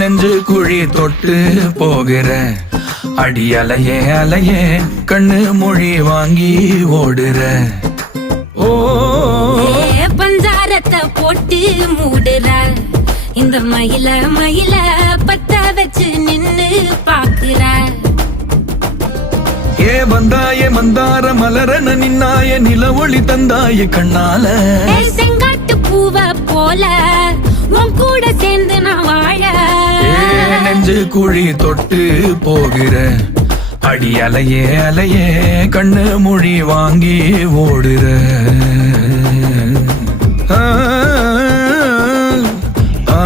நெஞ்சு குழி தொட்டு போகிற அடி அலையே அலையே கண்ணு மொழி வாங்கி ஓடுற. ஓ பஞ்சாரத்தை போட்டு மூடுற இந்த மயில மயில பத்த வச்சு நின்னு பாக்குற. ஏ வந்தாய மந்தார மலரன நின்னாய நில ஒளி தந்தாய கண்ணால. செங்காட்டு பூவ போல உன் கூட சேர்ந்து நான் வாழ. நெஞ்சு குழி தொட்டு போகிற அடி அலையே அலையே கண்ணு மொழி வாங்கி ஓடுற. ஆ ஆ